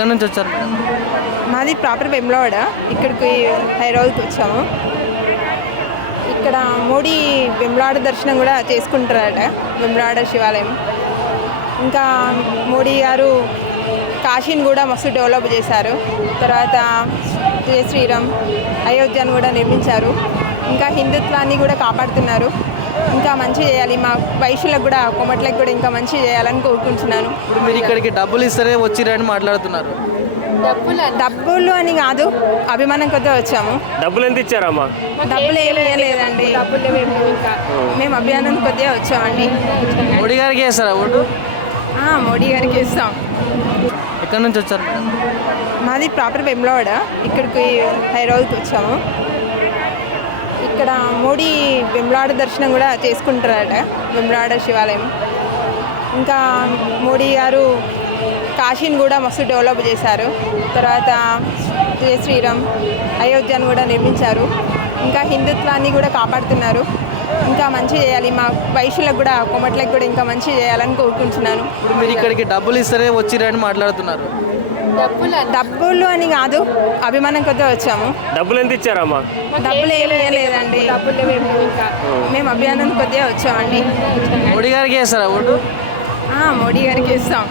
ఎక్కడి నుంచి వచ్చారు మేడం? మాది ప్రాపర్ వెమ్లవాడ. ఇక్కడికి హైదరాబాద్కి వచ్చాము. ఇక్కడ మోడీ వెమ్లవాడ దర్శనం కూడా చేసుకుంటారట, వెమ్లవాడ శివాలయం. ఇంకా మోడీ గారు కాశీని కూడా మస్తు డెవలప్ చేశారు. తర్వాత జయ శ్రీరామ్, అయోధ్యను కూడా నిర్మించారు. ఇంకా హిందుత్వాన్ని కూడా కాపాడుతున్నారు. ఇంకా మంచి చేయాలి, మా వైశ్యులకు కూడా కొమట్లకు కూడా ఇంకా మంచి చేయాలని కోరుకుంటున్నాను. ఇప్పుడు మీరు ఇక్కడికి డబ్బులు ఇస్తారే వచ్చిరని మాట్లాడుతున్నారు. డబ్బులు అని కాదు, అభిమానం కొద్దిగా వచ్చాము. డబ్బులు ఎంత ఇచ్చారమ్మా? డబ్బులు ఏమి లేదండి, మేము అభిమానం కొద్దిగా వచ్చామండి. మోడీ గారికి వేస్తారా ఓటు? మోడీ గారికి ఇస్తాం. ఎక్కడి నుంచి వచ్చారు మేడం? మాది ప్రాపర్ వెమ్లవాడ. ఇక్కడికి హైదరాబాద్కి వచ్చాము. ఇక్కడ మోడీ వెమ్లవాడ దర్శనం కూడా చేసుకుంటారట, వెమ్లవాడ శివాలయం. ఇంకా మోడీ గారు కాశీని కూడా మస్తు డెవలప్ చేశారు. తర్వాత జయ శ్రీరామ్, అయోధ్యను కూడా నిర్మించారు. ఇంకా హిందుత్వాన్ని కూడా కాపాడుతున్నారు. ఇంకా మంచి చేయాలి, మా వైశ్యులకు కూడా కొమట్లకు కూడా ఇంకా మంచి చేయాలని కోరుకుంటున్నాను. ఇప్పుడు మీరు ఇక్కడికి డబ్బులు ఇస్తారే వచ్చిరని మాట్లాడుతున్నారు. డబ్బులు అని కాదు, అభిమానం కొద్దిగా వచ్చాము. డబ్బులు ఎంత ఇచ్చారమ్మా? డబ్బులు ఏమి లేదండి, మేము అభిమానం కొద్దిగా వచ్చామండి. మోడీ గారికి వేస్తారా ఓటు? మోడీ గారికి ఇస్తాం.